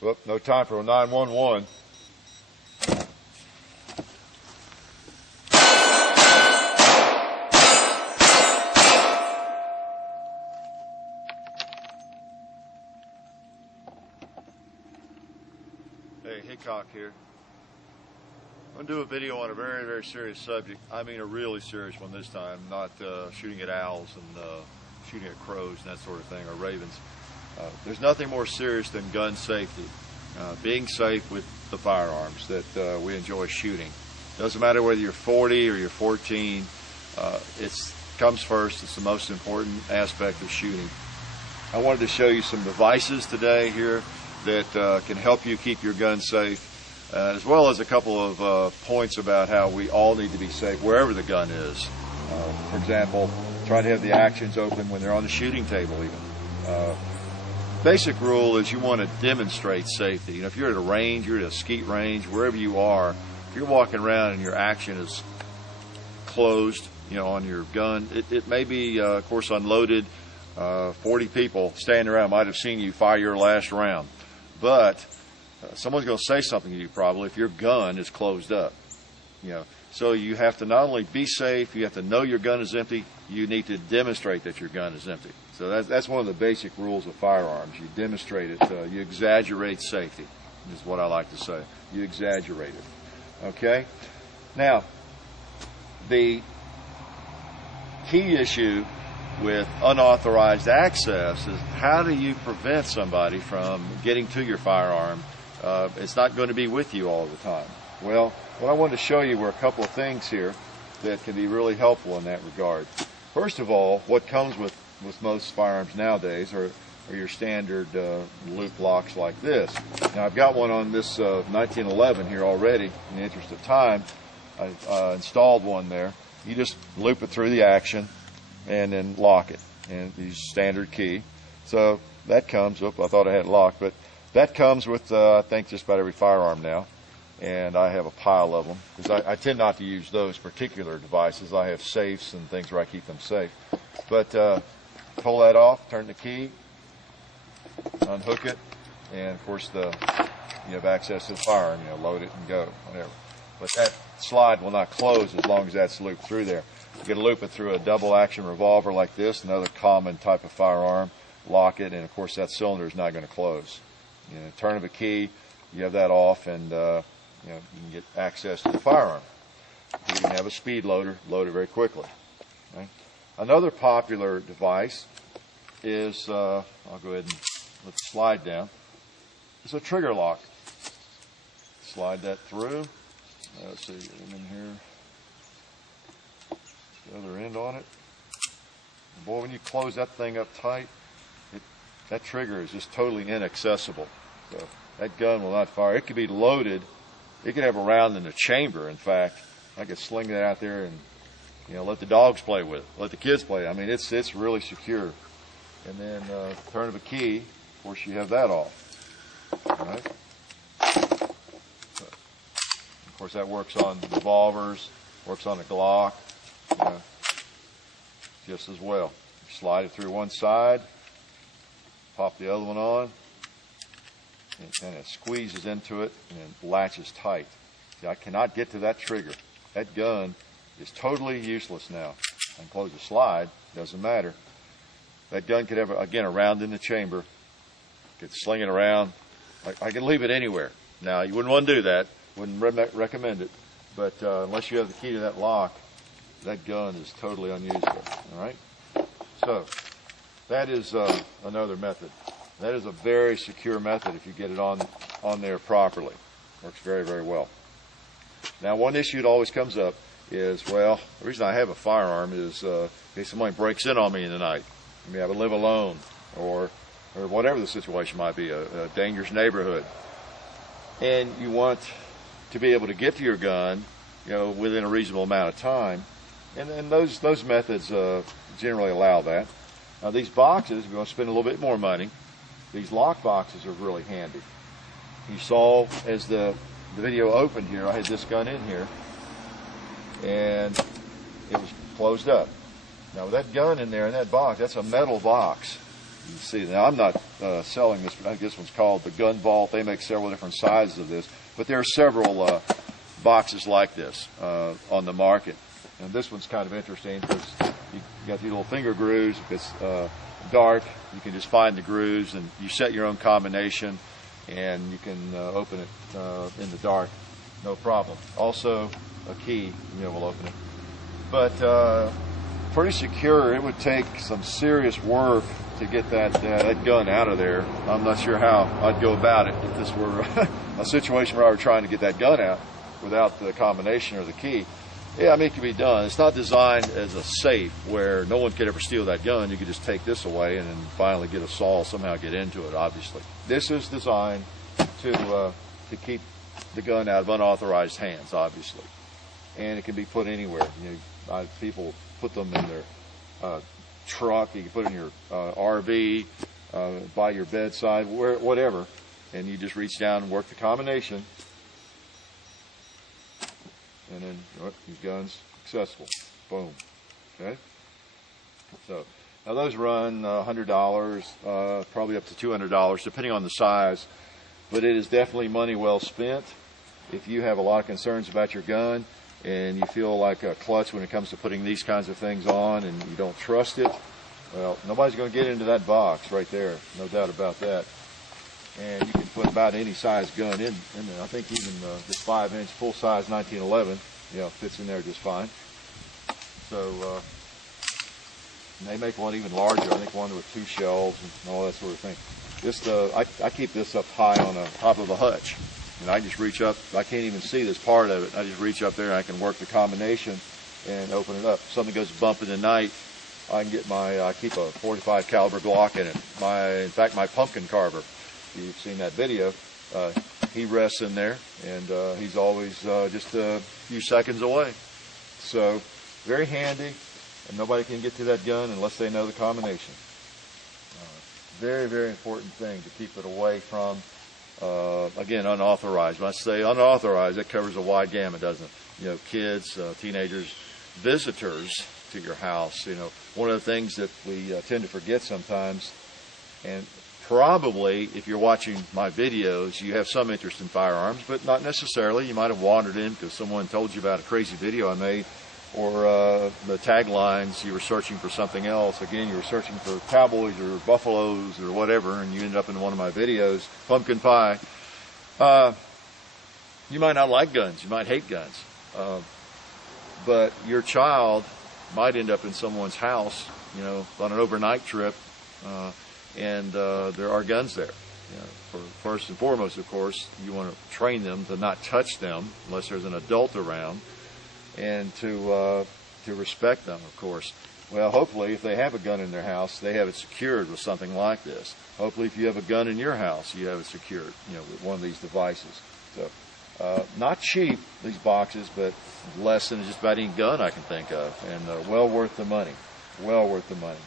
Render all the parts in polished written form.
Whoop, no time for a 911. Hey, Hickok here. I'm going to do a video on a very, very serious subject. I mean a really serious one this time, not shooting at owls and shooting at crows and that sort of thing, or ravens. There's nothing more serious than gun safety. Being safe with the firearms that we enjoy shooting. Doesn't matter whether you're 40 or you're 14, it comes first. It's the most important aspect of shooting. I wanted to show you some devices today here that can help you keep your gun safe, as well as a couple of points about how we all need to be safe wherever the gun is. For example, try to have the actions open when they're on the shooting table even. Basic rule is you want to demonstrate safety. You know, if you're at a range, you're at a skeet range, wherever you are, if you're walking around and your action is closed, you know, on your gun, it may be, of course, unloaded. 40 people standing around might have seen you fire your last round. But someone's going to say something to you probably if your gun is closed up. You know, so you have to not only be safe, you have to know your gun is empty, you need to demonstrate that your gun is empty. So that's one of the basic rules of firearms. You demonstrate it. You exaggerate safety, is what I like to say. You exaggerate it. Okay? Now, the key issue with unauthorized access is how do you prevent somebody from getting to your firearm? It's not going to be with you all the time. Well, what I wanted to show you were a couple of things here that can be really helpful in that regard. First of all, what comes with most firearms nowadays are your standard loop locks like this. Now I've got one on this 1911 here already. In the interest of time, I installed one there. You just loop it through the action and then lock it, and use standard key. So that comes, I thought I had it locked, but that comes with I think just about every firearm now, and I have a pile of them because I tend not to use those particular devices. I have safes and things where I keep them safe. But pull that off, turn the key, unhook it, and of course you have access to the firearm. You know, load it and go, whatever. But that slide will not close as long as that's looped through there. You can loop it through a double action revolver like this, another common type of firearm, lock it, and of course that cylinder is not going to close. You know, turn of a key, you have that off, and you know, you can get access to the firearm. You can have a speed loader, load it very quickly. Okay? Another popular device is, I'll go ahead and let the slide down. It's a trigger lock. Slide that through. Let's see, get them in here. The other end on it. And boy, when you close that thing up tight, that trigger is just totally inaccessible. So that gun will not fire. It could be loaded. It could have a round in the chamber. In fact, I could sling that out there and, you know, let the dogs play with it, let the kids play. I mean, it's really secure. And then turn of a key, of course, you have that off. All right. So, of course, that works on revolvers, works on a Glock, just as well. You slide it through one side, pop the other one on, and it squeezes into it and it latches tight. See, I cannot get to that trigger. That gun is totally useless now. I can close the slide, doesn't matter. That gun could have, again, a round in the chamber. Could sling it around. I can leave it anywhere. Now, you wouldn't want to do that. Wouldn't recommend it. But unless you have the key to that lock, that gun is totally unusable. All right? So that is another method. That is a very secure method if you get it on there properly. Works very, very well. Now, one issue that always comes up is, well, the reason I have a firearm is in case somebody breaks in on me in the night. Maybe I would live alone, or whatever the situation might be, a dangerous neighborhood. And you want to be able to get to your gun, you know, within a reasonable amount of time. And those methods generally allow that. Now, these boxes, we're going to spend a little bit more money. These lock boxes are really handy. You saw as the video opened here, I had this gun in here, and it was closed up. Now, with that gun in there in that box, that's a metal box. You see, now I'm not selling this, but I think this one's called the Gun Vault. They make several different sizes of this, but there are several boxes like this on the market. And this one's kind of interesting because you got these little finger grooves. If it's dark, you can just find the grooves, and you set your own combination, and you can open it in the dark, no problem. Also, a key, will open it. But pretty secure. It would take some serious work to get that gun out of there. I'm not sure how I'd go about it if this were a situation where I were trying to get that gun out without the combination or the key. Yeah, I mean, it can be done. It's not designed as a safe where no one could ever steal that gun. You could just take this away and then finally get a saw, somehow get into it, obviously. This is designed to keep the gun out of unauthorized hands, obviously. And it can be put anywhere. People put them in their truck. You can put it in your RV, by your bedside, whatever. And you just reach down and work the combination. And then your gun's accessible. Boom. Okay? So, now those run $100, probably up to $200, depending on the size. But it is definitely money well spent. If you have a lot of concerns about your gun and you feel like a klutz when it comes to putting these kinds of things on and you don't trust it, well, nobody's going to get into that box right there. No doubt about that. And you can put about any size gun in there. I think even this 5-inch full-size 1911, fits in there just fine. So they make one even larger. I think one with 2 shells and all that sort of thing. Just I keep this up high on the top of a hutch, and I just reach up. I can't even see this part of it. I just reach up there and I can work the combination and open it up. If something goes bump in the night, I can get I keep a .45 caliber Glock in it. In fact, my pumpkin carver. You've seen that video. He rests in there, and he's always just a few seconds away. So, very handy, and nobody can get to that gun unless they know the combination. Very, very important thing to keep it away from, again, unauthorized. When I say unauthorized, that covers a wide gamut, doesn't it? Kids, teenagers, visitors to your house. One of the things that we tend to forget sometimes, and probably, if you're watching my videos, you have some interest in firearms, but not necessarily. You might have wandered in because someone told you about a crazy video I made, or the taglines, you were searching for something else. Again, you were searching for cowboys or buffaloes or whatever, and you ended up in one of my videos, pumpkin pie. You might not like guns. You might hate guns. But your child might end up in someone's house, on an overnight trip, and there are guns there. First and foremost, of course, you want to train them to not touch them unless there's an adult around, and to respect them, of course. Well, hopefully, if they have a gun in their house, they have it secured with something like this. Hopefully, if you have a gun in your house, you have it secured, with one of these devices. So, not cheap, these boxes, but less than just about any gun I can think of, and well worth the money. Well worth the money.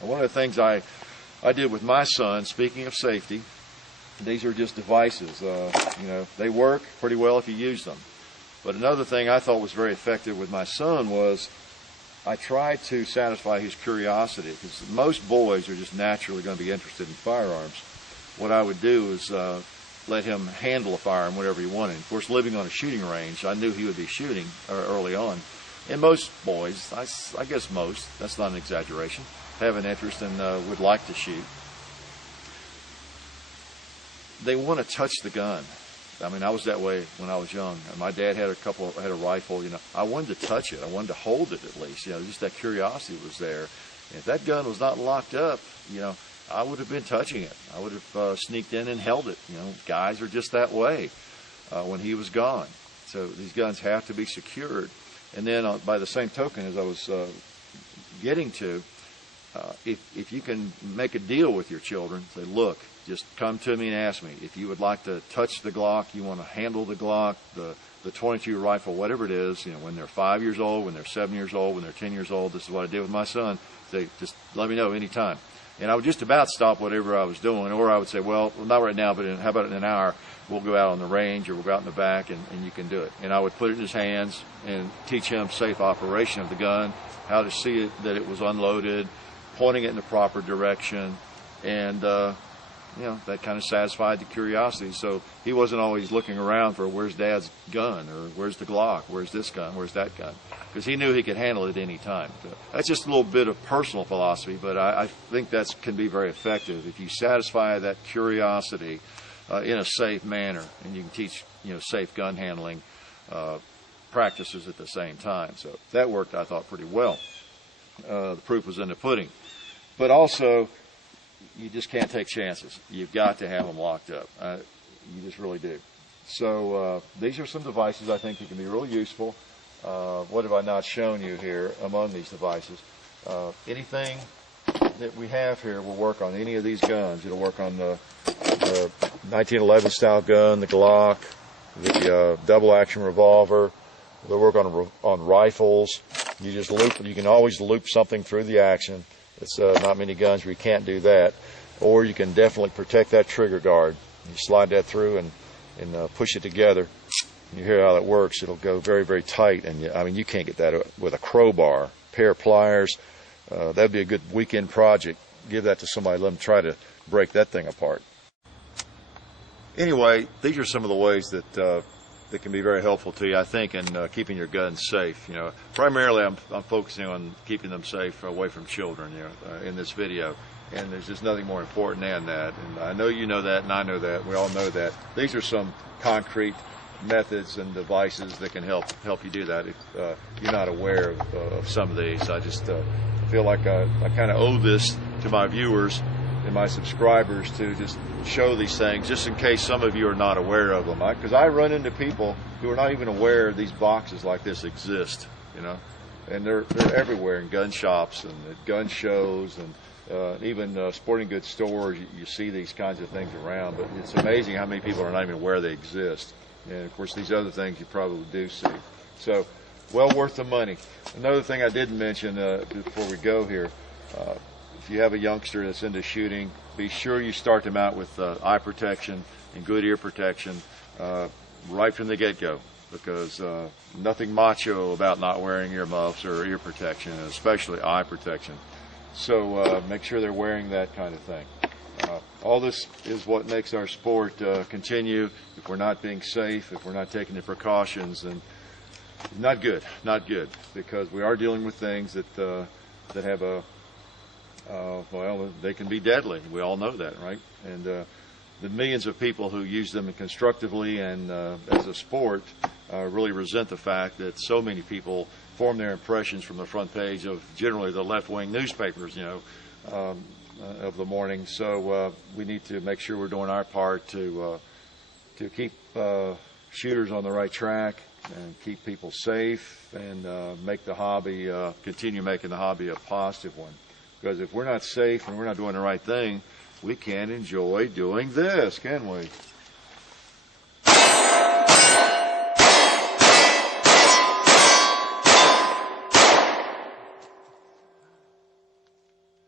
One of the things I did with my son, speaking of safety, these are just devices. They work pretty well if you use them. But another thing I thought was very effective with my son was I tried to satisfy his curiosity, because most boys are just naturally going to be interested in firearms. What I would do is let him handle a firearm whenever he wanted. Of course, living on a shooting range, I knew he would be shooting early on. And most boys, I guess most, that's not an exaggeration, have an interest and would like to shoot. They want to touch the gun. I mean, I was that way when I was young. My dad had a rifle. I wanted to touch it. I wanted to hold it at least. Just that curiosity was there. And if that gun was not locked up, I would have been touching it. I would have sneaked in and held it. Guys are just that way when he was gone. So these guns have to be secured. And then by the same token, as I was getting to, if you can make a deal with your children, say, look, just come to me and ask me. If you would like to touch the Glock, you want to handle the Glock, the 22 rifle, whatever it is, when they're 5 years old, when they're 7 years old, when they're 10 years old, this is what I did with my son. Say, just let me know anytime. And I would just about stop whatever I was doing, or I would say, well, not right now, but how about in an hour? We'll go out on the range, or we'll go out in the back, and you can do it. And I would put it in his hands and teach him safe operation of the gun, how to see it, that it was unloaded, pointing it in the proper direction, and that kind of satisfied the curiosity. So he wasn't always looking around for where's Dad's gun, or where's the Glock, where's this gun, where's that gun, because he knew he could handle it any time. So that's just a little bit of personal philosophy, but I think that can be very effective if you satisfy that curiosity in a safe manner, and you can teach safe gun handling practices at the same time. So that worked, I thought, pretty well. The proof was in the pudding. But also, you just can't take chances. You've got to have them locked up. You just really do. So these are some devices I think that can be really useful. What have I not shown you here among these devices? Anything that we have here will work on any of these guns. It'll work on the 1911 style gun, the Glock, the double action revolver. They'll work on rifles. You just loop. You can always loop something through the action. It's not many guns where you can't do that. Or you can definitely protect that trigger guard. You slide that through and push it together. You hear how that works. It'll go very, very tight. And you can't get that with a crowbar, pair of pliers. That'd be a good weekend project. Give that to somebody. Let them try to break that thing apart. Anyway, these are some of the ways that can be very helpful to you, I think, in keeping your guns safe. Primarily I'm focusing on keeping them safe away from children, in this video. And there's just nothing more important than that. And I know you know that, and I know that. We all know that. These are some concrete methods and devices that can help you do that. If you're not aware of some of these, I just feel like I kind of owe this to my viewers and my subscribers to just show these things, just in case some of you are not aware of them. Because I run into people who are not even aware these boxes like this exist, and they're everywhere in gun shops and at gun shows and even sporting goods stores. You see these kinds of things around, but it's amazing how many people are not even aware they exist. And of course, these other things you probably do see. So, well worth the money. Another thing I didn't mention before we go here. If you have a youngster that's into shooting, be sure you start them out with eye protection and good ear protection right from the get-go, because nothing macho about not wearing earmuffs or ear protection, especially eye protection. So make sure they're wearing that kind of thing. All this is what makes our sport continue. If we're not being safe, if we're not taking the precautions, then not good, because we are dealing with things that have a they can be deadly. We all know that, right? And the millions of people who use them constructively and as a sport really resent the fact that so many people form their impressions from the front page of generally the left-wing newspapers, of the morning. So we need to make sure we're doing our part to keep shooters on the right track and keep people safe and make the hobby, continue making the hobby a positive one. Because if we're not safe and we're not doing the right thing, we can't enjoy doing this, can we?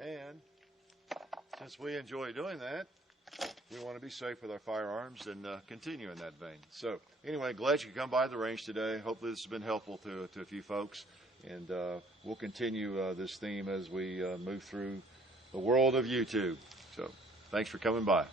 And since we enjoy doing that, we want to be safe with our firearms and continue in that vein. So anyway, glad you could come by the range today. Hopefully this has been helpful to a few folks. And we'll continue this theme as we move through the world of YouTube. So thanks for coming by.